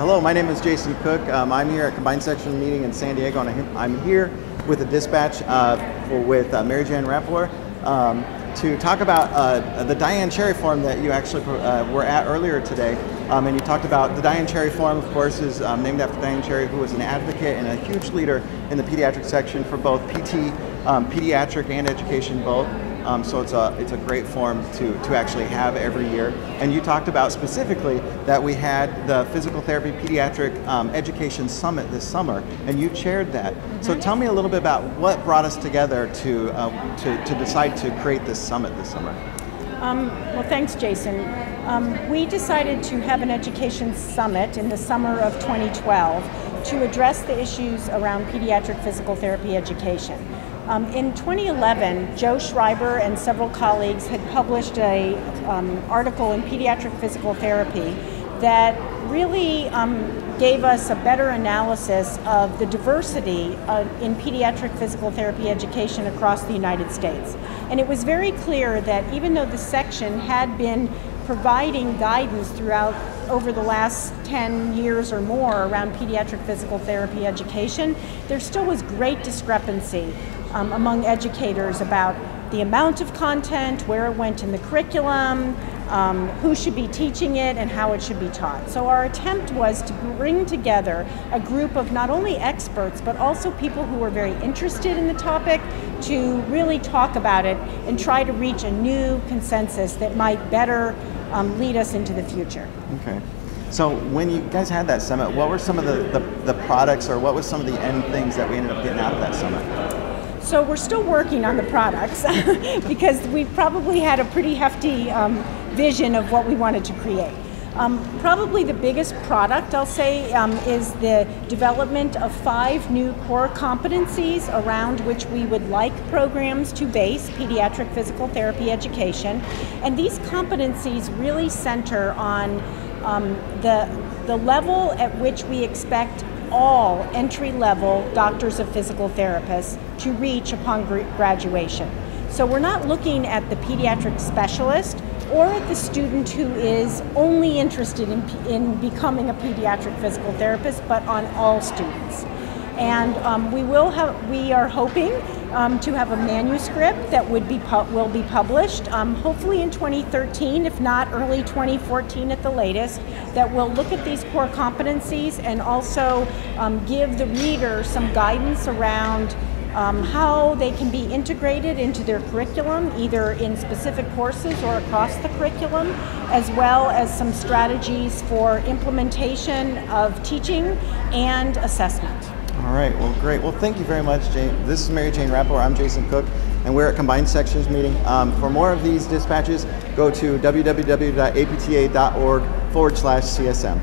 Hello, my name is Jason Cook. I'm here at Combined Section Meeting in San Diego, and I'm here with a dispatch with Mary Jane Rappler to talk about the Dianne Cherry Forum that you actually were at earlier today. And you talked about the Dianne Cherry Forum, of course, is named after Dianne Cherry, who was an advocate and a huge leader in the pediatric section for both PT, pediatric and education both. So it's a great forum to actually have every year. And you talked about specifically that we had the Physical Therapy Pediatric Education Summit this summer, and you chaired that. Mm-hmm. So tell me a little bit about what brought us together to decide to create this summit this summer. Well, thanks, Jason. We decided to have an education summit in the summer of 2012 to address the issues around pediatric physical therapy education. In 2011, Joe Schreiber and several colleagues had published an article in Pediatric Physical Therapy that really gave us a better analysis of the diversity in pediatric physical therapy education across the United States. And it was very clear that even though the section had been providing guidance throughout over the last 10 years or more around pediatric physical therapy education, there still was great discrepancy among educators about the amount of content, where it went in the curriculum, who should be teaching it, and how it should be taught. So our attempt was to bring together a group of not only experts, but also people who were very interested in the topic to really talk about it and try to reach a new consensus that might better lead us into the future. Okay. So when you guys had that summit, what were some of the products, or what was some of the end things that we ended up getting out of that summit? So we're still working on the products because we probably had a pretty hefty vision of what we wanted to create. Probably the biggest product, I'll say, is the development of 5 new core competencies around which we would like programs to base pediatric physical therapy education. And these competencies really center on the level at which we expect all entry-level doctors of physical therapists to reach upon graduation. So we're not looking at the pediatric specialist or at the student who is only interested in becoming a pediatric physical therapist, but on all students. And we are hoping to have a manuscript that will be published, hopefully in 2013, if not early 2014 at the latest, that will look at these core competencies and also give the reader some guidance around how they can be integrated into their curriculum, either in specific courses or across the curriculum, as well as some strategies for implementation of teaching and assessment. All right, well, great. Well, thank you very much, Jane. This is Mary Jane Rappler. I'm Jason Cook, and we're at Combined Sections Meeting. For more of these dispatches, go to www.apta.org/CSM.